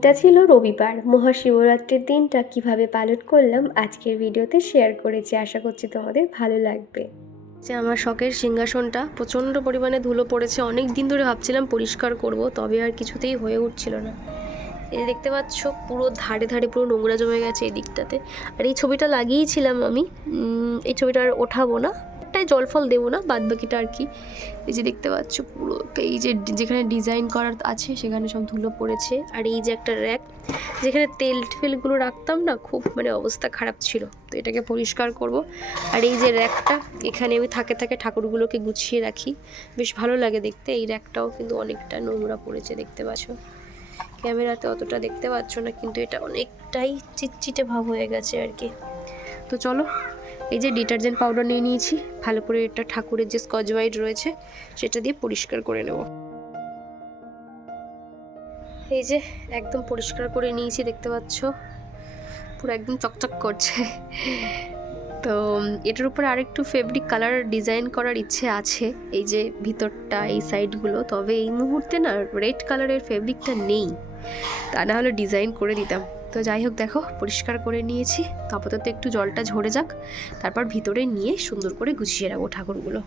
দিনটা ছিল রবিবার। মহাশিবরাত্রির দিনটা কিভাবে পালন করলাম আজকের ভিডিওতে শেয়ার করেছি। আশা করছি তোমাদের ভালো লাগবে। যে আমার শখের সিংহাসনটা প্রচণ্ড পরিমাণে ধুলো পড়েছে, অনেক দিন ধরে ভাবছিলাম পরিষ্কার করব, তবে আর কিছুতেই হয়ে উঠছিল না। এই দেখতে পাচ্ছ পুরো ধারে ধারে পুরো নোংরা জমে গেছে এই দিকটাতে। আর এই ছবিটা লাগিয়েছিলাম আমি, এই ছবিটা আর ওঠাবো না, একটাই জল ফল দেবো না, বাদ বাকিটা আর কি। এই যে দেখতে পাচ্ছ পুরো এই যে যেখানে ডিজাইন করার আছে সেখানে সব ধুলো পড়েছে। আর এই যে একটা র্যাক যেখানে তেল ফেলগুলো রাখতাম না, খুব মানে অবস্থা খারাপ ছিল, তো এটাকে পরিষ্কার করব। আর এই যে র্যাকটা, এখানে আমি থাকে ঠাকুরগুলোকে গুছিয়ে রাখি, বেশ ভালো লাগে দেখতে। এই র্যাকটাও কিন্তু অনেকটা নোংরা পড়েছে দেখতে পাচ্ছ, ক্যামেরাতে অতটা দেখতে পাচ্ছ না, কিন্তু এটা অনেকটাই চিটচিটে ভাব হয়ে গেছে আর কি। তো চলো, এই যে ডিটারজেন্ট পাউডার নিয়ে নিয়েছি, ভালো করে এটা ঠাকুরের যে স্কচ ব্রাইট রয়েছে সেটা দিয়ে পরিষ্কার করে নেব। এই যে একদম পরিষ্কার করে নিয়েছি, দেখতে পাচ্ছ পুরো একদম চকচক করছে। তো এটার উপরে আরেকটু ফেব্রিক কালার ডিজাইন করার ইচ্ছে আছে, এই যে ভিতরটা এই সাইডগুলো, তবে এই মুহূর্তে না রেড কালারের ফেব্রিকটা নেই, তা না হলে ডিজাইন করে দিতাম। তো যাই হোক, দেখো পরিষ্কার করে নিয়েছি, তো আপাতত একটু জলটা ঝরে যাক, তারপর ভিতরে নিয়ে সুন্দর করে গুছিয়ে রাখবো ঠাকুরগুলো।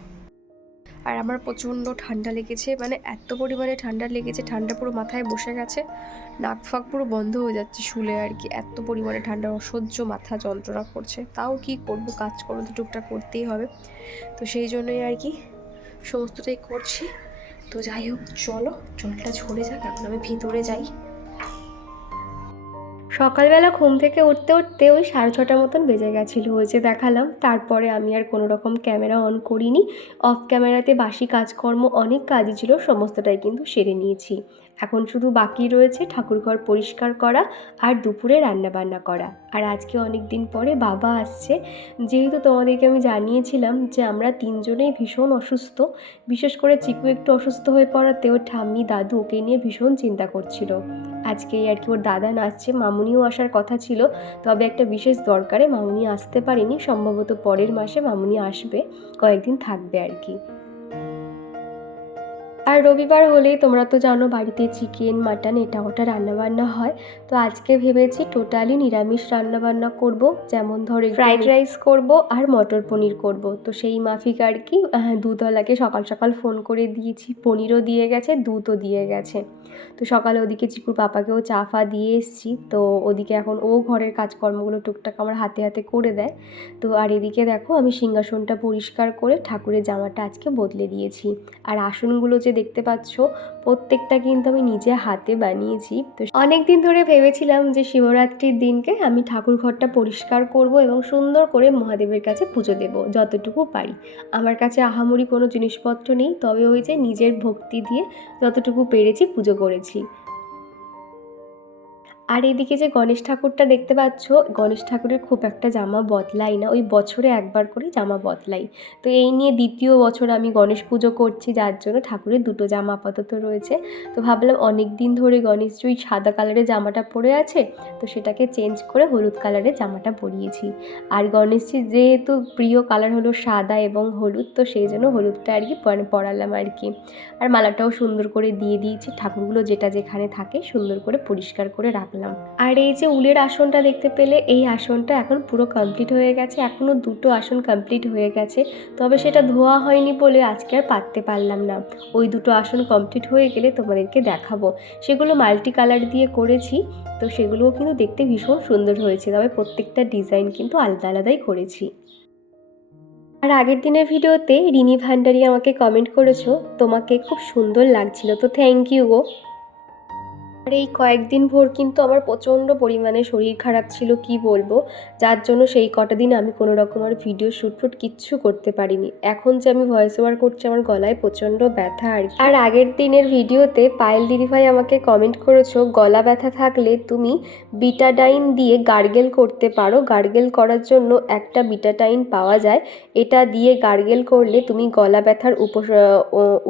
আর আমার প্রচণ্ড ঠান্ডা লেগেছে, মানে এত পরিমাণে ঠান্ডা লেগেছে, ঠান্ডা পুরো মাথায় বসে গেছে, নাক ফাঁক পুরো বন্ধ হয়ে যাচ্ছে শুলে আর কি। এত পরিমাণে ঠান্ডা, অসহ্য মাথা যন্ত্রণা করছে, তাও কি করব, কাজকর্ম তো টুকটাক করতেই হবে, তো সেই জন্যই আর কি সমস্তটাই করছি। তো যাই হোক, চলো জলটা ঝরে যাক, এখন আমি ভিতরে যাই। সকালবেলা ঘুম থেকে উঠতে উঠতে ওই 6:30 মতন বেজে গেছিলো, ওই যে দেখালাম। তারপরে আমি আর কোনো রকম ক্যামেরা অন করিনি, অফ ক্যামেরাতে বাসি কাজকর্ম অনেক কাজই ছিল, সমস্তটাই কিন্তু সেরে নিয়েছি। এখন শুধু বাকি রয়েছে ঠাকুরঘর পরিষ্কার করা আর দুপুরে রান্নাবান্না করা। আর আজকে অনেক দিন পরে বাবা আসছে, যেহেতু তোমাদেরকে আমি জানিয়েছিলাম যে আমরা তিনজনেই ভীষণ অসুস্থ, বিশেষ করে চিকু একটু অসুস্থ হয়ে পড়াতে ওর ঠাম্মি দাদু ওকে নিয়ে ভীষণ চিন্তা করছিল। আজকেই আর কি ওর দাদা নাচছে, মামুনিও আসার কথা ছিল, তবে একটা বিশেষ দরকারে মামুনি আসতে পারেনি, সম্ভবত পরের মাসে মামুনি আসবে, কয়েকদিন থাকবে আর কি। আর রবিবার হলেই তোমরা তো জানো বাড়িতে চিকেন মাটন এটা ওটা রান্নাবান্না হয়, তো আজকে ভেবেছি টোটালি নিরামিষ রান্নাবান্না করব, যেমন ধরো ফ্রাইড রাইস করব আর মটর পনির করব। তো সেই মাফিক আর কি দুধওয়ালাকে সকাল সকাল ফোন করে দিয়েছি, পনিরও দিয়ে গেছে, দুধও দিয়ে গেছে। তো সকালে ওদিকে চিকুর পাপাকেও চা ফা দিয়ে এসেছি, তো ওদিকে এখন ও ঘরের কাজকর্মগুলো টুকটাক আমার হাতে হাতে করে দেয়। তো আর এদিকে দেখো আমি সিংহাসনটা পরিষ্কার করে ঠাকুরের জামাটা আজকে বদলে দিয়েছি। আর আসনগুলো যে দেখতে পাচ্ছ প্রত্যেকটা কিন্তু আমি নিজে হাতে বানিয়েছি। তো অনেক দিন ধরে ভেবেছিলাম যে শিবরাত্রির দিনকে আমি ঠাকুর ঘরটা পরিষ্কার করব এবং সুন্দর করে মহাদেবের কাছে পুজো দেব যতটুকু পারি। আমার কাছে আহামরি কোনো জিনিসপত্র নেই, তবে ওই যে নিজের ভক্তি দিয়ে যতটুকু পেরেছি পুজো করেছি। আর এদিকে যে গণেশ ঠাকুরটা দেখতে পাচ্ছ, গণেশ ঠাকুরের খুব একটা জামা বদলাই না, ওই বছরে একবার করে জামা বদলাই। তো এই নিয়ে দ্বিতীয় বছর আমি গণেশ পুজো করছি, যার জন্য ঠাকুরের দুটো জামা আপাতত রয়েছে। তো ভাবলাম অনেক দিন ধরে গণেশজি ওই সাদা কালারের জামাটা পরে আছে, তো সেটাকে চেঞ্জ করে হলুদ কালারের জামাটা পরিয়েছি। আর গণেশজির যেহেতু প্রিয় কালার হলো সাদা এবং হলুদ, তো সেই জন্য হলুদটা আর কি পরালাম আর কি। আর মালাটাও সুন্দর করে দিয়ে দিয়েছি, ঠাকুরগুলো যেটা যেখানে থাকে সুন্দর করে পরিষ্কার করে রাখলাম। আর এই যে উলের আসনটা দেখতে পেলে, এই আসনটা এখন পুরো কমপ্লিট হয়ে গেছে, এখনও দুটো আসন কমপ্লিট হয়ে গেছে, তবে সেটা ধোয়া হয়নি বলে আজকে আর পাততে পারলাম না। ওই দুটো আসন কমপ্লিট হয়ে গেলে তোমাদেরকে দেখাবো। সেগুলো মাল্টি কালার দিয়ে করেছি, তো সেগুলোও কিন্তু দেখতে ভীষণ সুন্দর হয়েছে, তবে প্রত্যেকটা ডিজাইন কিন্তু আলাদা আলাদাই করেছি। আর আগের দিনের ভিডিওতে রিনি ভান্ডারি আমাকে কমেন্ট করেছো তোমাকে খুব সুন্দর লাগছিল, তো থ্যাংক ইউ গো। আর এই কয়েকদিন ভোর কিন্তু আমার প্রচণ্ড পরিমাণে শরীর খারাপ ছিল, কি বলবো, যার জন্য সেই কটা দিন আমি কোনো রকম আর ভিডিও শ্যুট কিচ্ছু করতে পারিনি। এখন যে আমি ভয়েস ওভার করছি আমার গলায় প্রচণ্ড ব্যথা আর কি। আর আগের দিনের ভিডিওতে পায়েল দিদিভাই আমাকে কমেন্ট করেছো গলা ব্যথা থাকলে তুমি বিটাডাইন দিয়ে গার্গেল করতে পারো, গার্গেল করার জন্য একটা বিটাডাইন পাওয়া যায়, এটা দিয়ে গার্গেল করলে তুমি গলা ব্যথার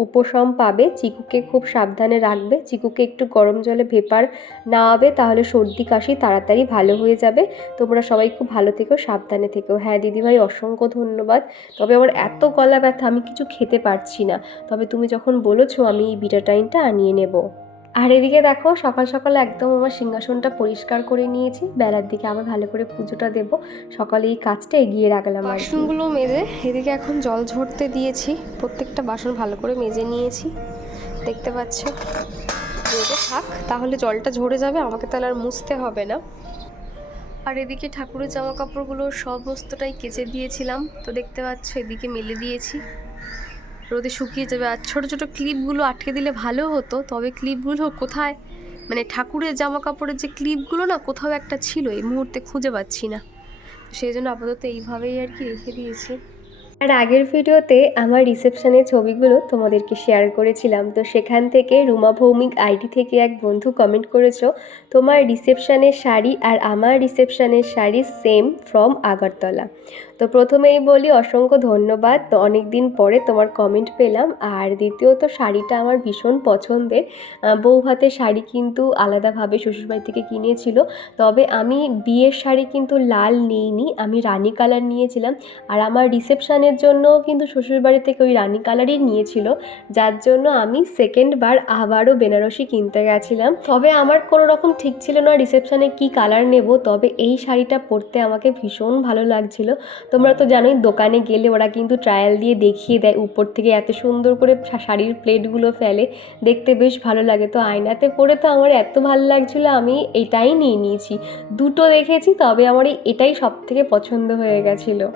উপশম পাবে। চিকুকে খুব সাবধানে রাখবে, চিকুকে একটু গরম জলে ভেপার নাওয়াবে, তাহলে সর্দি কাশি তাড়াতাড়ি ভালো হয়ে যাবে। তোমরা সবাই খুব ভালো থেকো, সাবধানে থেকো। হ্যাঁ দিদিভাই, অসংখ্য ধন্যবাদ। তবে আমার এত গলা ব্যথা, আমি কিছু খেতে পারছি না, তবে তুমি যখন বলেছো আমি এই বিটাডাইনটা আনিয়ে নেব। আর এদিকে দেখো সকাল সকাল একদম আমার সিংহাসনটা পরিষ্কার করে নিয়েছি, বেলার দিকে আবার ভালো করে পুজোটা দেবো, সকালে এই কাজটা এগিয়ে রাখলাম। বাসনগুলো মেজে এদিকে এখন জল ঝরতে দিয়েছি, প্রত্যেকটা বাসন ভালো করে মেজে নিয়েছি, দেখতে পাচ্ছ। রোদে থাক, তাহলে জলটা ঝরে যাবে, আমাকে তাহলে আর মুছতে হবে না। আর এদিকে ঠাকুরের জামা কাপড়গুলো সমস্তটাই কেচে দিয়েছিলাম, তো দেখতে পাচ্ছ এদিকে মেলে দিয়েছি, রোদে শুকিয়ে যাবে। আর ছোটো ছোটো ক্লিপগুলো আটকে দিলে ভালো হতো, তবে ক্লিপগুলো কোথায়, মানে ঠাকুরের জামা কাপড়ের যে ক্লিপগুলো না কোথাও একটা ছিল, এই মুহূর্তে খুঁজে পাচ্ছি না, সেই জন্য আপাতত এইভাবেই আর কি রেখে দিয়েছি। আর আগের ভিডিওতে আমার রিসেপশনের ছবিগুলো তোমাদেরকে শেয়ার করেছিলাম, তো সেখান থেকে রুমা ভৌমিক আইডি থেকে এক বন্ধু কমেন্ট করেছো, তোমার রিসেপশনের শাড়ি আর আমার রিসেপশনের শাড়ি সেম ফ্রম আগরতলা। তো প্রথমেই বলি অসংখ্য ধন্যবাদ, তো অনেক দিন পরে তোমার কমেন্ট পেলাম। আর দ্বিতীয়ত শাড়িটা আমার ভীষণ পছন্দের, বউ ভাতের শাড়ি কিন্তু আলাদাভাবে শ্বশুরবাড়ি থেকে কিনেছিল, তবে আমি বিয়ের শাড়ি কিন্তু লাল নিইনি, আমি রানী কালার নিয়েছিলাম। আর আমার রিসেপশনের জন্য কিন্তু শ্বশুরবাড়ি থেকে ওই রানী কালারই নিয়েছিল, যার জন্য আমি সেকেন্ড বার আবারও বেনারসি কিনতে গেছিলাম। তবে আমার কোনো রকম ঠিক ছিল না রিসেপশনে কি কালার নেব, তবে এই শাড়িটা পরতে আমাকে ভীষণ ভালো লাগছিল। তোমরা তো জানোই দোকানে গেলে ওরা কিন্তু ট্রায়াল দিয়ে দেখিয়ে দেয়, উপর থেকে এত সুন্দর করে শাড়ির প্লেটগুলো ফেলে, দেখতে বেশ ভালো লাগে। তো আয়নাতে পরে তো আমার এত ভালো লাগছিলো, আমি এটাই নিয়ে নিয়েছি। দুটো দেখেছি, তবে আমার এটাই সব থেকে পছন্দ হয়ে গেছিলো।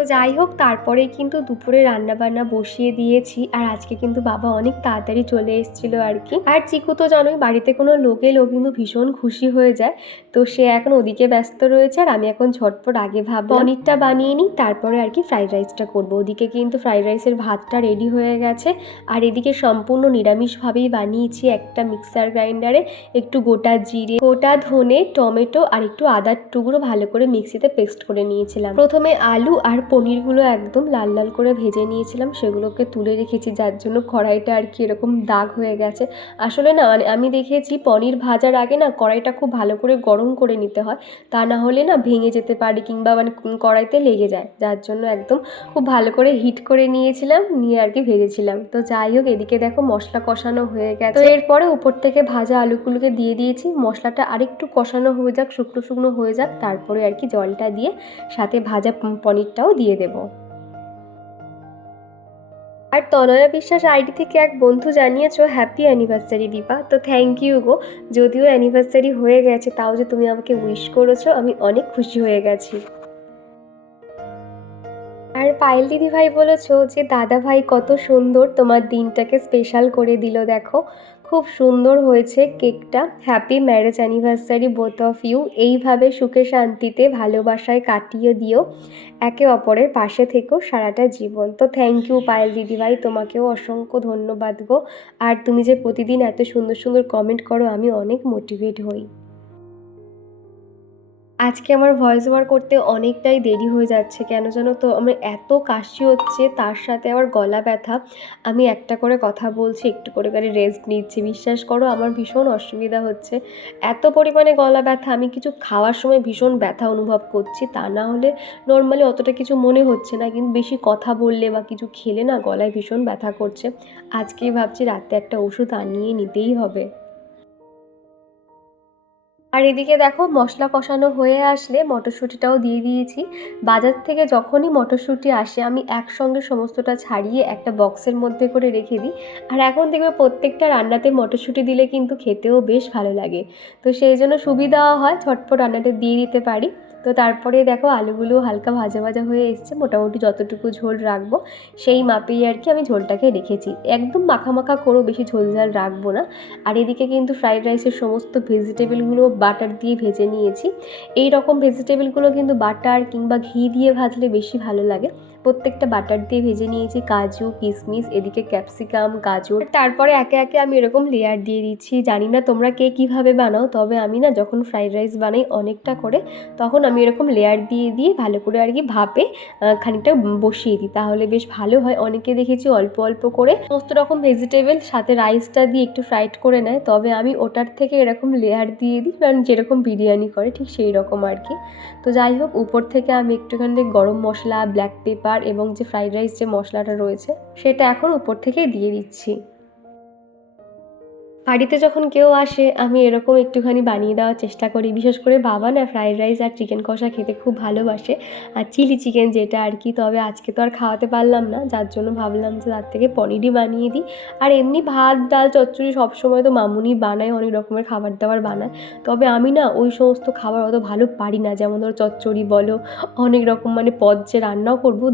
তো যাই হোক, তারপরে কিন্তু দুপুরে রান্নাবান্না বসিয়ে দিয়েছি, আর আজকে কিন্তু বাবা অনেক তাড়াতাড়ি চলে এসেছিলো আর কি। আর চিকু তো জানোই বাড়িতে কোনো লোক এলেও কিন্তু ভীষণ খুশি হয়ে যায়, তো সে এখন ওদিকে ব্যস্ত রয়েছে, আর আমি এখন ঝটপট আগে পনিরটা বানিয়ে নিই, তারপরে আর কি ফ্রাইড রাইসটা করবো। ওদিকে কিন্তু ফ্রাইড রাইসের ভাতটা রেডি হয়ে গেছে, আর এদিকে সম্পূর্ণ নিরামিষভাবেই বানিয়েছি। একটা মিক্সার গ্রাইন্ডারে একটু গোটা জিরে, গোটা ধনে, টমেটো আর একটু আদার টুকরো ভালো করে মিক্সিতে পেস্ট করে নিয়েছিলাম। প্রথমে আলু আর পনিরগুলো একদম লাল লাল করে ভেজে নিয়েছিলাম, সেগুলোকে তুলে রেখেছি, যার জন্য কড়াইটা আর কি এরকম দাগ হয়ে গেছে। আসলে না আমি দেখেছি পনির ভাজার আগে না কড়াইটা খুব ভালো করে গরম করে নিতে হয়, তা না হলে না ভেঙে যেতে পারে কিংবা মানে কড়াইতে লেগে যায়, যার জন্য একদম খুব ভালো করে হিট করে নিয়েছিলাম, নিয়ে আর কি ভেজেছিলাম। তো যাই হোক, এদিকে দেখো মশলা কষানো হয়ে গেছে, তো এরপরে উপর থেকে ভাজা আলুগুলোকে দিয়ে দিয়েছি, মশলাটা আরেকটু কষানো হয়ে যাক, শুকনো শুকনো হয়ে যাক, তারপরে আর কি জলটা দিয়ে সাথে ভাজা পনিরটাও দিয়ে দেবো। আর তনয়া বিশ্বাস আইডি থেকে এক বন্ধু জানিয়েছো হ্যাপি অ্যানিভার্সারি দীপা, তো থ্যাংক ইউ গো। যদিও অ্যানিভার্সারি হয়ে গেছে, তাও যে তুমি আমাকে উইশ করেছো, আমি অনেক খুশি হয়ে গেছি। আর পায়েল দিদি ভাই বলেছো যে দাদা ভাই কত সুন্দর তোমার দিনটাকে স্পেশাল করে দিল, দেখো খুব সুন্দর হয়েছে কেকটা। Happy marriage anniversary both of you, এইভাবে সুখে শান্তিতে ভালোবাসায় কাটিয়ে দিও, একে অপরের পাশে থেকেও সারাটা জীবন। তো থ্যাংক ইউ পায়েল দিদিভাই, তোমাকেও অসংখ্য ধন্যবাদ গো। আর তুমি যে প্রতিদিন এত সুন্দর সুন্দর কমেন্ট করো, আমি অনেক মোটিভেট হই। আজকে আমার ভয়েস ওভার করতে অনেকটাই দেরি হয়ে যাচ্ছে, কেন জানো তো, আমার এত কাশি হচ্ছে, তার সাথে আবার গলা ব্যথা। আমি একটা করে কথা বলছি, একটু করে রেস্ট নিচ্ছি, বিশ্বাস করো আমার ভীষণ অসুবিধা হচ্ছে, এত পরিমাণে গলা ব্যথা। আমি কিছু খাওয়ার সময় ভীষণ ব্যথা অনুভব করছি, তা না হলে নর্মালি অতটা কিছু মনে হচ্ছে না, কিন্তু বেশি কথা বললে বা কিছু খেলে না গলায় ভীষণ ব্যথা করছে। আজকেই ভাবছি রাতে একটা ওষুধ আনিয়ে নিতেই হবে। আর এদিকে দেখো মশলা কষানো হয়ে আসলে মটরশুঁটিটাও দিয়ে দিয়েছি। বাজার থেকে যখনই মটরশুঁটি আসে আমি একসঙ্গে সমস্তটা ছাড়িয়ে একটা বক্সের মধ্যে করে রেখে দিই। আর এখন দেখবে প্রত্যেকটা রান্নাতে মটরশুঁটি দিলে কিন্তু খেতেও বেশ ভালো লাগে, তো সেই জন্য সুবিধাও হয়, ঝটপট রান্নাটা দিয়ে দিতে পারি। তো তারপরে দেখো আলুগুলো হালকা ভাজা ভাজা হয়ে এসছে, মোটামুটি যতটুকু ঝোল রাখবো সেই মাপেই আর কি আমি ঝোলটাকে রেখেছি, একদম মাখা মাখা করো, বেশি ঝোল ঝাল রাখবো না। আর এদিকে কিন্তু ফ্রাইড রাইসের সমস্ত ভেজিটেবলগুলো বাটার দিয়ে ভেজে নিয়েছি। এই রকম ভেজিটেবলগুলো কিন্তু বাটার কিংবা ঘি দিয়ে ভাজলে বেশি ভালো লাগে, প্রত্যেকটা বাটার দিয়ে ভেজে নিয়েছি, কাজু কিশমিশ, এদিকে ক্যাপসিকাম, গাজর, তারপরে একে একে আমি এরকম লেয়ার দিয়ে দিচ্ছি। জানি না তোমরা কে কীভাবে বানাও, তবে আমি না যখন ফ্রাইড রাইস বানাই অনেকটা করে, তখন আমি এরকম লেয়ার দিয়ে দিয়ে ভালো করে আর কি ভাপে খানিকটা বসিয়ে দিই, তাহলে বেশ ভালো হয়। অনেকে দেখেছি অল্প অল্প করে সমস্ত রকম ভেজিটেবল সাথে রাইসটা দিয়ে একটু ফ্রাইড করে নেয়, তবে আমি ওটার থেকে এরকম লেয়ার দিয়ে দিই, কারণ যেরকম বিরিয়ানি করে ঠিক সেই রকম আর কি। তো যাই হোক, উপর থেকে আমি একটুখানি গরম মশলা, ব্ল্যাক পেপার এবং যে ফ্রাইড রাইস যে মশলাটা রয়েছে সেটা এখন উপর থেকে দিয়ে দিচ্ছি। বাড়িতে যখন কেউ আসে আমি এরকম একটুখানি বানিয়ে দেওয়ার চেষ্টা করি। বিশেষ করে বাবা না ফ্রাইড রাইস আর চিকেন কষা খেতে খুব ভালোবাসে, আর চিলি চিকেন যেটা আর কি। তবে আজকে তো আর খাওয়াতে পারলাম না, যার জন্য ভাবলাম যে তার থেকে পনিরই বানিয়ে দিই। আর এমনি ভাত ডাল চচ্চড়ি সবসময় তো মামুনি বানায়, অনেক রকমের খাবার দাবার বানায়। তবে আমি না ওই সমস্ত খাবার অত ভালো পারি না, যেমন ধরো চচ্চড়ি বলো, অনেক রকম মানে পদ যে রান্নাও করবো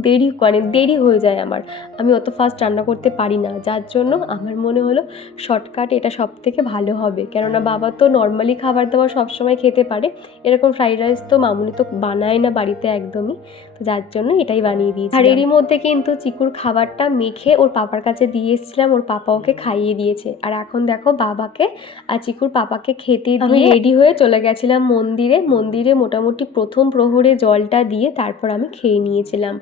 দেরি হয়ে যায় আমার। আমি অত ফাস্ট রান্না করতে পারি না, যার জন্য আমার মনে হলো শর্টকাট এটা সবথেকে ভালো হবে। কেননা বাবা তো নর্মালি খাবার দাবার সবসময় খেতে পারে, এরকম ফ্রাইড রাইস তো মামুনি তো বানায় না বাড়িতে একদমই। তো যার জন্য এটাই বানিয়ে দিয়েছি। আর এরই মধ্যে কিন্তু চিকুর খাবারটা মেখে ওর পাপার কাছে দিয়ে এসেছিলাম, ওর পাপা ওকে খাইয়ে দিয়েছে। আর এখন দেখো বাবাকে আর চিকুর পাপাকে খেতে দিয়ে রেডি হয়ে চলে গেছিলাম মন্দিরে মোটামুটি প্রথম প্রহরে জলটা দিয়ে তারপর আমি খেয়ে নিয়েছিলাম।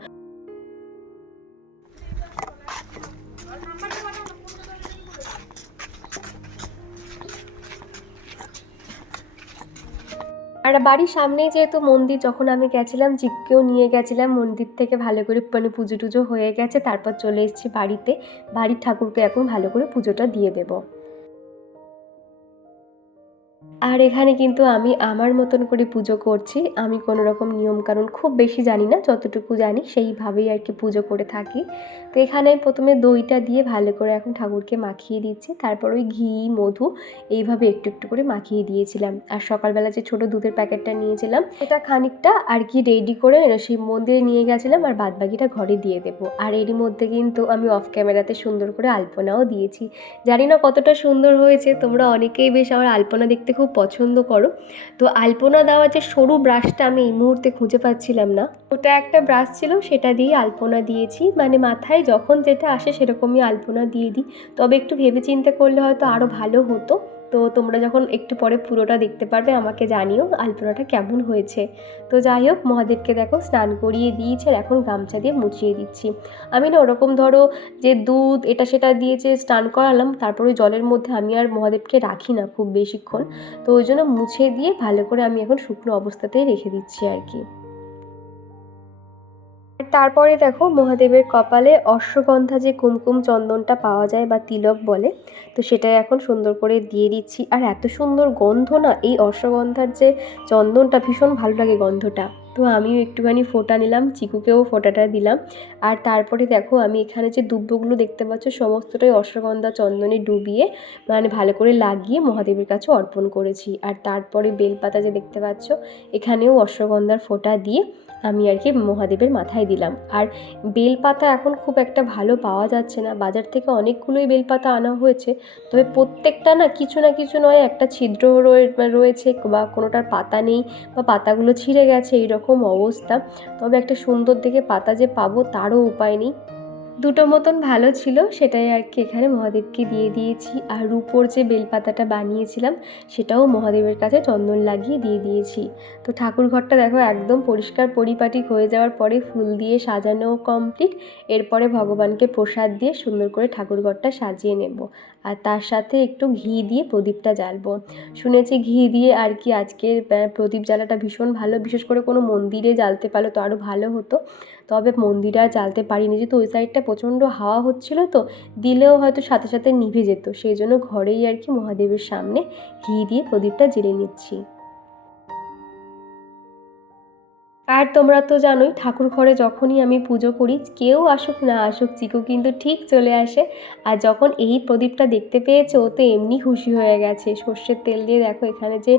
আর বাড়ির সামনেই যেহেতু মন্দির, যখন আমি গেছিলাম চিকুকেও নিয়ে গেছিলাম, মন্দির থেকে ভালো করে মানে পুজো টুজো হয়ে গেছে, তারপর চলে এসেছি বাড়িতে। বাড়ির ঠাকুরকে এখন ভালো করে পুজোটা দিয়ে দেবো। আর এখানে কিন্তু আমি আমার মতন করে পুজো করছি। আমি কোনো রকম নিয়মকানুন খুব বেশি জানি না, যতটুকু জানি সেইভাবেই আর কি পুজো করে থাকি। তো এখানে প্রথমে দইটা দিয়ে ভালো করে এখন ঠাকুরকে মাখিয়ে দিচ্ছি, তারপর ওই ঘি মধু এইভাবে একটু একটু করে মাখিয়ে দিয়েছিলাম। আর সকালবেলা যে ছোটো দুধের প্যাকেটটা নিয়েছিলাম এটা খানিকটা আর কি রেডি করে শিব মন্দিরে নিয়ে গেছিলাম, আর বাদবাকিটা ঘরে দিয়ে দেবো। আর এরই মধ্যে কিন্তু আমি অফ ক্যামেরাতে সুন্দর করে আলপনাও দিয়েছি। জানি না কতটা সুন্দর হয়েছে, তোমরা অনেকেই বেশ আমার আলপনা দেখতে খুব পছন্দ করো। তো আলপনা দেওয়ার যে সরু ব্রাশটা আমি এই মুহূর্তে খুঁজে পাচ্ছিলাম না, ওটা একটা ব্রাশ ছিল, সেটা দিয়ে আলপনা দিয়েছি। মানে মাথায় যখন যেটা আসে সেরকমই আলপনা দিয়ে দিই। তবে একটু ভেবে চিন্তে করলে হয়তো আরও ভালো হতো। তো তোমরা যখন একটু পরে পুরোটা দেখতে পারবে আমাকে জানিও আলপনাটা কেমন হয়েছে। তো যাই হোক, মহাদেবকে দেখো স্নান করিয়ে দিয়েছে, আর এখন গামছা দিয়ে মুছিয়ে দিচ্ছি। আমি না ওরকম ধরো যে দুধ এটা সেটা দিয়ে যে স্নান করালাম, তারপর ওই জলের মধ্যে আমি আর মহাদেবকে রাখি না খুব বেশিক্ষণ। তো ওই জন্য মুছে দিয়ে ভালো করে আমি এখন শুকনো অবস্থাতেই রেখে দিচ্ছি আর কি। তারপরে দেখো মহাদেবের কপালে অশ্বগন্ধা যে কুমকুম চন্দনটা পাওয়া যায় বা তিলক বলে, তো সেটাই এখন সুন্দর করে দিয়ে দিচ্ছি। আর এত সুন্দর গন্ধ না এই অশ্বগন্ধার যে চন্দনটা, ভীষণ ভালো লাগে গন্ধটা। তো আমিও একটুখানি ফোঁটা নিলাম, চিকুকেও ফোঁটাটা দিলাম। আর তারপরে দেখো আমি এখানে যে দুব্বগুলো দেখতে পাচ্ছ সমস্তটাই অশ্বগন্ধা চন্দনে ডুবিয়ে মানে ভালো করে লাগিয়ে মহাদেবের কাছে অর্পণ করেছি। আর তারপরে বেলপাতা যে দেখতে পাচ্ছ এখানেও অশ্বগন্ধার ফোঁটা দিয়ে আমি আর কি মহাদেবের মাথায় দিলাম। আর বেলপাতা এখন খুব একটা ভালো পাওয়া যাচ্ছে না, বাজার থেকে অনেকগুলোই বেলপাতা আনা হয়েছে, তবে প্রত্যেকটা না কিছু নয় একটা ছিদ্র রয়েছে বা কোনোটার পাতা নেই বা পাতাগুলো ছিঁড়ে গেছে এইরকম অবস্থা। তবে একটা সুন্দর দেখে পাতা যে পাবো তারও উপায় নেই। দুটো মতন ভালো ছিল, সেটাই আর কি এখানে মহাদেবকে দিয়ে দিয়েছি। আর রূপোর যে বেলপাতাটা বানিয়েছিলাম সেটাও মহাদেবের কাছে চন্দন লাগিয়ে দিয়ে দিয়েছি। তো ঠাকুর ঘরটা দেখো একদম পরিষ্কার পরিপাটি হয়ে যাওয়ার পরে ফুল দিয়ে সাজানো কমপ্লিট। এরপরে ভগবানকে প্রসাদ দিয়ে সুন্দর করে ঠাকুর ঘরটা সাজিয়ে নেব, আর তার সাথে একটু ঘি দিয়ে প্রদীপটা জ্বালবো। শুনেছি ঘি দিয়ে আর কি আজকের প্রদীপ জ্বালাটা ভীষণ ভালো, বিশেষ করে কোনো মন্দিরে জ্বালতে পারলে তো আরও ভালো হতো। তবে মন্দিরে আর জ্বালতে পারিনি, যেহেতু ওই সাইডটা প্রচণ্ড হাওয়া হচ্ছিলো, তো দিলেও হয়তো সাথে সাথে নিভে যেত, সেই জন্য ঘরেই আর কি মহাদেবের সামনে ঘি দিয়ে প্রদীপটা জ্বেলে নিচ্ছি। আর তোমরা তো জানোই ঠাকুর ঘরে যখনই আমি পুজো করি, কেউ আসুক না আসুক, চিকু কিন্তু ঠিক চলে আসে। আর যখন এই প্রদীপটা দেখতে পেয়েছে ও তো এমনি খুশি হয়ে গেছে। সর্ষের তেল দিয়ে দেখো এখানে যে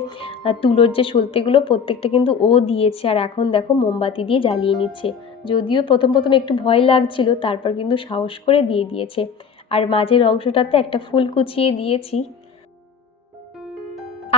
তুলোর যে সলতেগুলো প্রত্যেকটা কিন্তু ও দিয়েছে, আর এখন দেখো মোমবাতি দিয়ে জ্বালিয়ে নিচ্ছে। যদিও প্রথম একটু ভয় লাগছিল, তারপর কিন্তু সাহস করে দিয়ে দিয়েছে। আর মাঝের অংশটাতে একটা ফুল কুচিয়ে দিয়েছি।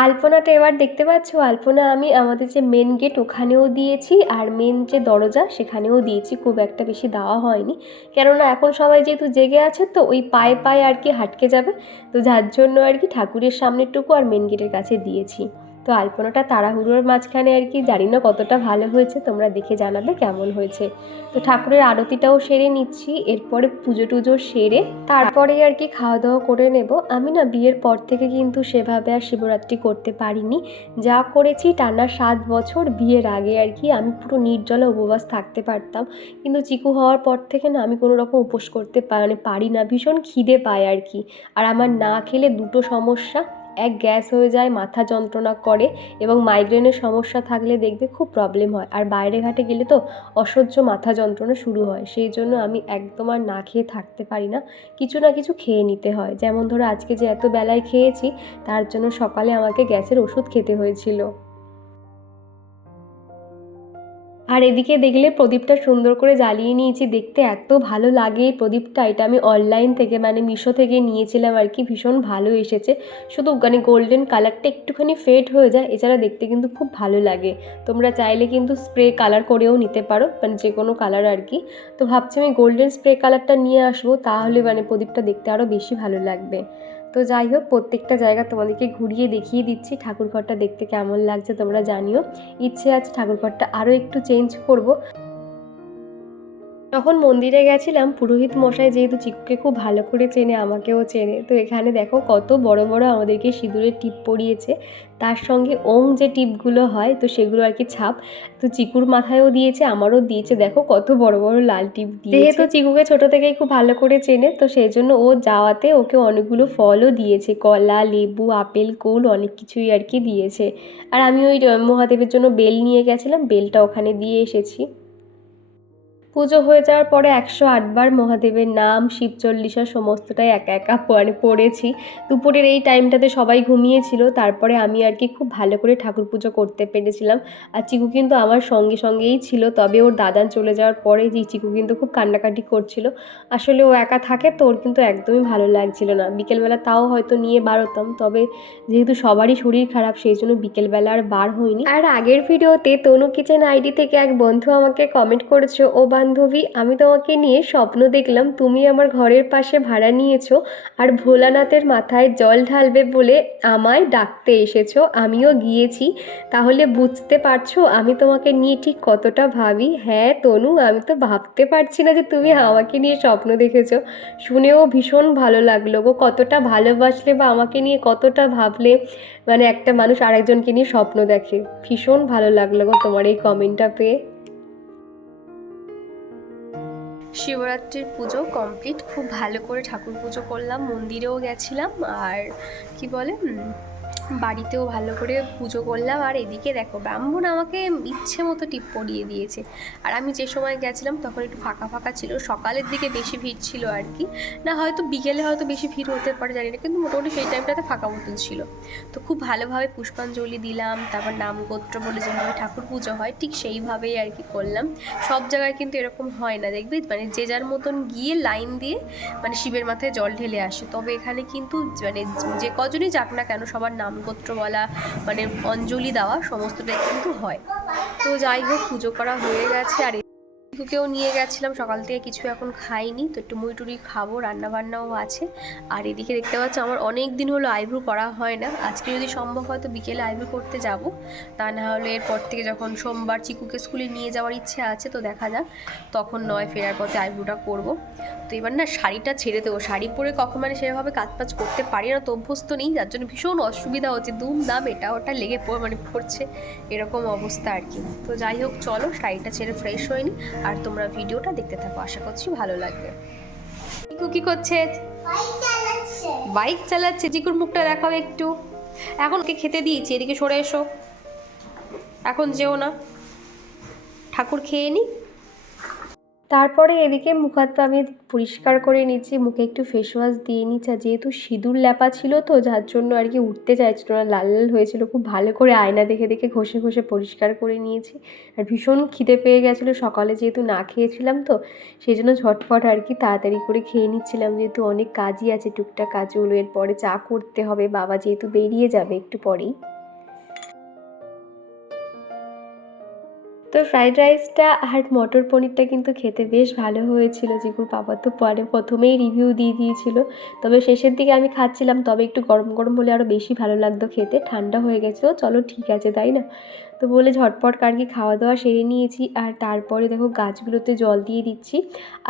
আলপনাটা এবার দেখতে পাচ্ছ, আলপনা আমি আমাদের যে মেন গেট ওখানেও দিয়েছি, আর মেন যে দরজা সেখানেও দিয়েছি, খুব একটা বেশি দেওয়া হয়নি। কেননা এখন সবাই যেহেতু জেগে আছে তো ওই পায়ে পায়ে আর কি হাটকে যাবে, তো যার জন্য আর কি ঠাকুরের সামনেরটুকু আর মেন গেটের কাছে দিয়েছি। তো আলপনাটা তাড়াহুড়োর মাঝখানে আর কি, জানি না কতটা ভালো হয়েছে, তোমরা দেখে জানাবে কেমন হয়েছে। তো ঠাকুরের আরতিটাও সেরে নিচ্ছি, এরপরে পুজো টুজো সেরে তারপরেই আর কি খাওয়া দাওয়া করে নেব। আমি না বিয়ের পর থেকে কিন্তু সেভাবে আর শিবরাত্রি করতে পারিনি। যা করেছি টানা 7 বছর, বিয়ের আগে আর কি আমি পুরো নির্জলা উপবাস থাকতে পারতাম, কিন্তু চিকু হওয়ার পর থেকে না আমি কোনো রকম উপোস করতে পারি না, ভীষণ খিদে পায় আর কি। আর আমার না খেলে দুটো সমস্যা, এক গ্যাস হয়ে যায়, মাথা যন্ত্রণা করে, এবং মাইগ্রেনের সমস্যা থাকলে দেখবে খুব প্রবলেম হয়, আর বাইরে ঘাটে গেলে তো অসহ্য মাথা যন্ত্রণা শুরু হয়। সেই জন্য আমি একদম আর না খেয়ে থাকতে পারি না, কিছু না কিছু খেয়ে নিতে হয়। যেমন ধরো আজকে যে এত বেলায় খেয়েছি, তার জন্য সকালে আমাকে গ্যাসের ওষুধ খেতে হয়েছিল। আর এদিকে দেখলে প্রদীপটা সুন্দর করে জ্বালিয়ে নিয়েছি, দেখতে এত ভালো লাগে এই প্রদীপটা। এটা আমি অনলাইন থেকে মানে মিশো থেকে নিয়েছিলাম আর কি, ভীষণ ভালো এসেছে। শুধু মানে গোল্ডেন কালারটা একটুখানি ফেড হয়ে যায়, এছাড়া দেখতে কিন্তু খুব ভালো লাগে। তোমরা চাইলে কিন্তু স্প্রে কালার করেও নিতে পারো, মানে যে কোনো কালার আর কি। তো ভাবছি আমি গোল্ডেন স্প্রে কালারটা নিয়ে আসবো, তাহলে মানে প্রদীপটা দেখতে আরও বেশি ভালো লাগবে। তো যাই হোক, প্রত্যেকটা জায়গা তোমাদেরকে ঘুরিয়ে দেখিয়ে দিচ্ছি, ঠাকুরঘরটা দেখতে কেমন লাগছে তোমরা জানিও। ইচ্ছে আছে ঠাকুরঘরটা আরও একটু চেঞ্জ করব। যখন মন্দিরে গেছিলাম, পুরোহিত মশাই যেহেতু চিকুকে খুব ভালো করে চেনে, আমাকেও চেনে, তো এখানে দেখো কত বড় বড় আমাদেরকে সিঁদুরের টিপ পরিয়েছে, তার সঙ্গে ওং যে টিপগুলো হয় তো সেগুলো আর কি ছাপ। তো চিকুর মাথায়ও দিয়েছে, আমারও দিয়েছে, দেখো কত বড় বড় লাল টিপ দিয়েছে। যেহেতু চিকুকে ছোট থেকেই খুব ভালো করে চেনে, তো সেই জন্য ও যাওয়াতে ওকে অনেকগুলো ফলও দিয়েছে, কলা, লেবু, আপেল, কুল, অনেক কিছুই আর কি দিয়েছে। আর আমি ওই মহাদেবের জন্য বেল নিয়ে গেছিলাম, বেলটা ওখানে দিয়ে এসেছি। পুজো হয়ে যাওয়ার পরে 108 বার মহাদেবের নাম, শিবচল্লিশা সমস্তটাই একা একা পড়েছি। দুপুরের এই টাইমটাতে সবাই ঘুমিয়েছিল, তারপরে আমি আর কি খুব ভালো করে ঠাকুর পুজো করতে পেরেছিলাম। আর চিকু কিন্তু আমার সঙ্গে সঙ্গেই ছিল, তবে ওর দাদা চলে যাওয়ার পরে যে চিকু কিন্তু খুব কান্নাকাটি করছিল। আসলে ও একা থাকে তো ওর কিন্তু একদমই ভালো লাগছিল না। বিকেলবেলা তাও হয়তো নিয়ে বাড়তাম, তবে যেহেতু সবারই শরীর খারাপ সেই জন্য বিকেলবেলা আর বার হয়নি। আর আগের ভিডিওতে তনু কিচেন আইডি থেকে এক বন্ধু আমাকে কমেন্ট করেছো, ও বান্ধবী, আমি তোমাকে নিয়ে স্বপ্ন দেখলাম, তুমি আমার ঘরের পাশে ভাড়া নিয়েছো আর ভোলানাথের মাথায় জল ঢালবে বলে আমায় ডাকতে এসেছো, আমিও গিয়েছি, তাহলে বুঝতে পারছো আমি তোমাকে নিয়ে ঠিক কতটা ভাবি। হ্যাঁ তনু, আমি তো ভাবতে পারছি না যে তুমি আমাকে নিয়ে স্বপ্ন দেখেছো। শুনেও ভীষণ ভালো লাগলো গো, কতটা ভালোবাসলে বা আমাকে নিয়ে কতটা ভাবলে, মানে একটা মানুষ আরেকজনকে নিয়ে স্বপ্ন দেখে। ভীষণ ভালো লাগলো গো তোমার এই কমেন্টটা পেয়ে। শিবরাত্রির পুজো কমপ্লিট, খুব ভালো করে ঠাকুর পুজো করলাম, মন্দিরেও গেছিলাম, আর কি বলে বাড়িতেও ভালো করে পুজো করলাম। আর এদিকে দেখো ব্রাহ্মণ আমাকে ইচ্ছে মতো টিপ পরিয়ে দিয়েছে। আর আমি যে সময় গেছিলাম তখন একটু ফাঁকা ফাঁকা ছিল, সকালের দিকে বেশি ভিড় ছিল আর কি, না হয়তো বিকেলে হয়তো বেশি ভিড় হতে পারে জানি না, কিন্তু মোটামুটি সেই টাইমটাতে ফাঁকা মতন ছিল। তো খুব ভালোভাবে পুষ্পাঞ্জলি দিলাম, তারপর নাম গোত্র বলে যেভাবে ঠাকুর পুজো হয় ঠিক সেইভাবেই আর কি করলাম। সব জায়গায় কিন্তু এরকম হয় না, দেখবি মানে যে যার মতন গিয়ে লাইন দিয়ে মানে শিবের মাথায় জল ঢেলে আসে, তবে এখানে কিন্তু মানে যে কজনই যাক না কেন সবার নাম গোত্র বলা মানে অঞ্জলি দেওয়া সমস্তটাই কিন্তু হয়। তো যাই হোক, পুজো করা হয়ে গেছে। আর চিকুকেও নিয়ে গেছিলাম, সকাল থেকে কিছু এখন খাইনি, তো একটু মুড়ি টুড়ি খাবো, রান্নাবান্নাও আছে। আর এদিকে দেখতে পাচ্ছ আমার অনেক দিন হলো আইব্রু করা হয় না, আজকে যদি সম্ভব হয় তো বিকেলে আইব্রু করতে যাব, তা না হলে এরপর থেকে যখন সোমবার চিকুকে স্কুলে নিয়ে যাওয়ার ইচ্ছে আছে, তো দেখা যাক তখন নয় ফেরার পথে আইব্রুটা করব। তো এবার না শাড়িটা ছেড়ে দেবো, শাড়ি পরে কখন মানে সেভাবে কাজবাজ করতে পারি না, তো অভ্যস্ত নেই, যার জন্য ভীষণ অসুবিধা হচ্ছে, দুমদাম এটা ওটা লেগে মানে পড়ছে, এরকম অবস্থা আর কি। তো যাই হোক চলো শাড়িটা ছেড়ে ফ্রেশ হয়নি, আর তোমরা ভিডিওটা দেখতে থাকো, আশা করছি ভালো লাগবে। চিকু কি করছে? বাইক চালাচ্ছে। চিকুর মুখটা দেখাও একটু। এখন ওকে খেতে দিয়েছি, এদিকে সরে এসো, এখন যেও না, ঠাকুর খেয়ে নি। তারপরে এদিকে মুখ হাত আমি পরিষ্কার করে নিচ্ছি, মুখে একটু ফেস ওয়াশ দিয়ে নিচ্ছি, আর যেহেতু সিঁদুর ল্যাপা ছিল তো যার জন্য আর কি উঠতে চাইছিল না, লাল লাল হয়েছিল, খুব ভালো করে আয়না দেখে দেখে ঘষে ঘষে পরিষ্কার করে নিয়েছি। আর ভীষণ খিদে পেয়ে গেছিলো, সকালে যেহেতু না খেয়েছিলাম তো সেই জন্য ঝটপট আর কি তাড়াতাড়ি করে খেয়ে নিচ্ছিলাম, যেহেতু অনেক কাজই আছে, টুকটাক কাজগুলো, এরপরে চা করতে হবে, বাবা যেহেতু বেরিয়ে যাবে একটু পরেই। তো ফ্রাইড রাইসটা আর মটর পনিরটা কিন্তু খেতে বেশ ভালো হয়েছিল। চিকুর বাবা তো পরে প্রথমেই রিভিউ দিয়ে দিয়েছিল, তবে শেষের দিকে আমি খাচ্ছিলাম, তবে একটু গরম গরম হলে আরও বেশি ভালো লাগতো খেতে। ঠান্ডা হয়ে গেছিলো, চলো ঠিক আছে, তাই না? তো বলে ঝটপট কারকি খাওয়া দাওয়া সেরে নিয়েছি। আর তারপরে দেখো গাছগুলোতে জল দিয়ে দিচ্ছি।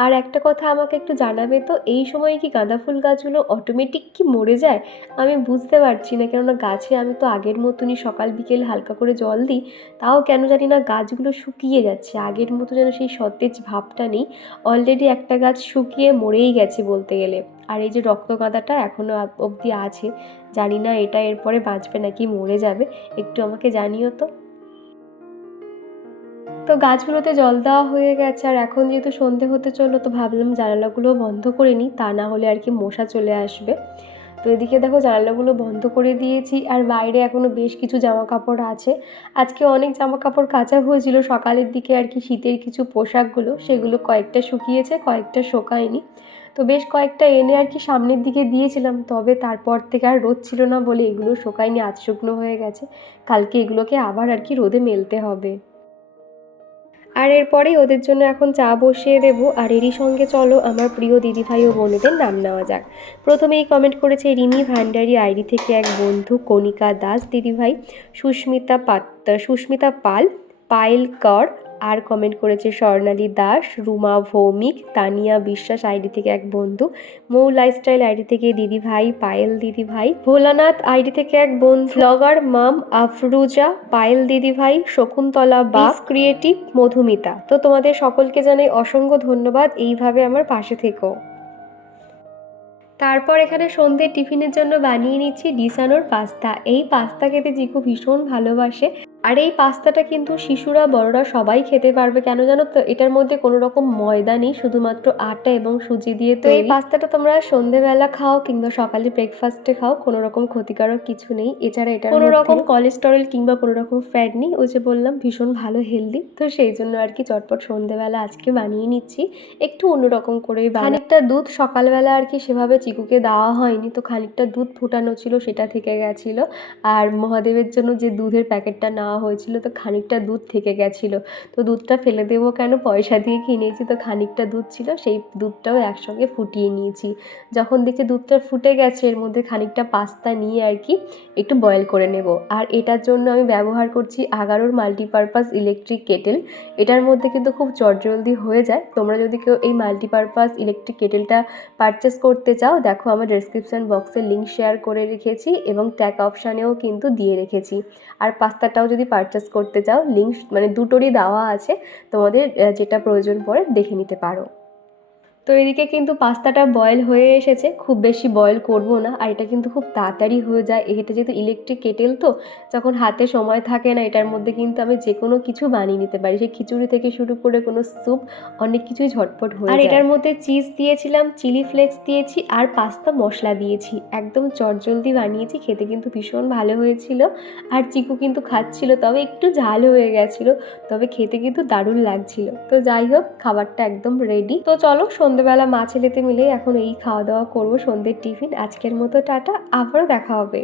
আর একটা কথা আমাকে একটু জানাবে তো, এই সময় কি গাঁদা ফুল গাছগুলো অটোমেটিক কি মরে যায়? আমি বুঝতে পারছি না, কেননা গাছে আমি তো আগের মতনই সকাল বিকেল হালকা করে জল দিই, তাও কেন জানি না গাছগুলো শুকিয়ে যাচ্ছে। আগের মতো যেন সেই সতেজ ভাবটা নেই। অলরেডি একটা গাছ শুকিয়ে মরেই গেছে বলতে গেলে। আর এই যে রক্তগাঁদাটা এখনও অবধি আছে, জানি না এটা এরপরে বাঁচবে নাকি মরে যাবে, একটু আমাকে জানিও তো। তো গাছগুলোতে জল দেওয়া হয়ে গেছে, আর এখন যেহেতু সন্ধে হতে চললো, তো ভাবলাম জানালাগুলো বন্ধ করে নিই, তা না হলে আর কি মশা চলে আসবে। তো এদিকে দেখো জানালাগুলো বন্ধ করে দিয়েছি, আর বাইরে এখনও বেশ কিছু জামা কাপড় আছে। আজকে অনেক জামা কাপড় কাচা হয়েছিল সকালের দিকে আর কি, শীতের কিছু পোশাকগুলো, সেগুলো কয়েকটা শুকিয়েছে, কয়েকটা শোকায়নি। তো বেশ কয়েকটা এনে আর কি সামনের দিকে দিয়েছিলাম, তবে তারপর থেকে আর রোদ ছিল না বলে এগুলো শোকায়নি, আধ শুকনো হয়ে গেছে। কালকে এগুলোকে আবার আর কি রোদে মেলতে হবে। আর এরপরেই ওদের জন্য এখন চা বসিয়ে দেব। আর এরই সঙ্গে চলো আমার প্রিয় দিদিভাই ও বোনেদের নাম নেওয়া যাক। প্রথমেই কমেন্ট করেছে রিমি ভান্ডারী আইডি থেকে এক বন্ধু, কণিকা দাস দিদিভাই, সুস্মিতা পাল, পায়েল কর। আর কমেন্ট করেছে স্বর্ণালী দাস, রুমা ভৌমিক, তানিয়া বিশ্বাস আইডি থেকে এক বন্ধু, মৌ লাইফস্টাইল আইডি থেকে দিদিভাই, পায়েল দিদিভাই, ভোলানাথ আইডি থেকে এক বন্ধু, ব্লগার মাম আফরুজা, পায়েল দিদিভাই, শকুন্তলা বাস ক্রিয়েটিভ, মধুমিতা। তো তোমাদের সকলকে জানাই অসংখ্য ধন্যবাদ, এইভাবে আমার পাশে থেকো। তারপর এখানে সন্ধ্যের টিফিনের জন্য বানিয়ে নিচ্ছি ডিসানোর পাস্তা। এই পাস্তা খেতে জিকু ভীষণ ভালোবাসে। আর এই পাস্তাটা কিন্তু শিশুরা বড়রা সবাই খেতে পারবে, কেন জানো তো? এটার মধ্যে কোনো রকম ময়দা নেই, শুধুমাত্র আটা এবং সুজি দিয়ে। তো এই পাস্তাটা তোমরা সন্ধ্যেবেলা খাও কিংবা সকালে ব্রেকফাস্টে খাও, কোনো রকম ক্ষতিকারক কিছু নেই। এছাড়া এটা কোনো রকম কোলেস্টেরল কিংবা কোনো রকম ফ্যাট নেই। ওই যে বললাম ভীষণ ভালো হেলদি, তো সেই জন্য আর কি চটপট সন্ধ্যেবেলা আজকে বানিয়ে নিচ্ছি, একটু অন্যরকম করেই। খানিকটা দুধ সকালবেলা আর কি সেভাবে চিকুকে দেওয়া হয়নি, তো খানিকটা দুধ ফুটানো ছিল, সেটা থেকে গেছিলো। আর মহাদেবের জন্য যে দুধের প্যাকেটটা নেওয়া হয়েছিল, তো খানিকটা দুধ থেকে গেছিলো। তো দুধটা ফেলে দেবো কেন, পয়সা দিয়ে কিনেছি, তো খানিকটা দুধ ছিল, সেই দুধটাও একসঙ্গে ফুটিয়ে নিয়েছি। যখন দেখছি দুধটা ফুটে গেছে, এর মধ্যে খানিকটা পাস্তা নিয়ে আর কি একটু বয়েল করে নেব। আর এটার জন্য আমি ব্যবহার করছি আগারোর মাল্টিপারপাস ইলেকট্রিক কেটেল। এটার মধ্যে কিন্তু খুব চটজলদি হয়ে যায়। তোমরা যদি কেউ এই মাল্টিপারপাস ইলেকট্রিক কেটেলটা পারচেস করতে চাও, দেখো আমার ডেসক্রিপশন বক্সে লিঙ্ক শেয়ার করে রেখেছি এবং ট্যাগ অপশানেও কিন্তু দিয়ে রেখেছি। আর পাস্তাটাও যদি পারচেস করতে চাও, লিঙ্ক মানে দুটোরই দেওয়া আছে, তোমাদের যেটা প্রয়োজন পড়ে দেখে নিতে পারো। তো এদিকে কিন্তু পাস্তাটা বয়েল হয়ে এসেছে, খুব বেশি বয়েল করব না, আর এটা কিন্তু খুব তাড়াতাড়ি হয়ে যায়। এটা যেহেতু ইলেকট্রিক কেটেল, তো যখন হাতে সময় থাকে না, এটার মধ্যে কিন্তু আমি যে কোনো কিছু বানিয়ে নিতে পারি, সেই খিচুড়ি থেকে শুরু করে কোনো স্যুপ, অনেক কিছুই ঝটপট হয়ে যায়। আর এটার মধ্যে চিজ দিয়েছিলাম, চিলি ফ্লেক্স দিয়েছি, আর পাস্তা মশলা দিয়েছি, একদম চটজলদি বানিয়েছি, খেতে কিন্তু ভীষণ ভালো হয়েছিল। আর চিকু কিন্তু খাচ্ছিল, তবে একটু ঝাল হয়ে গেছিলো, তবে খেতে কিন্তু দারুণ লাগছিল। তো যাই হোক, খাবারটা একদম রেডি। তো চলো সন্ধ্যেবেলা মা ছেলেতে মিলে এখন এই খাওয়া দাওয়া করবো সন্ধ্যের টিফিন। আজকের মতো টাটা, আবারও দেখা হবে।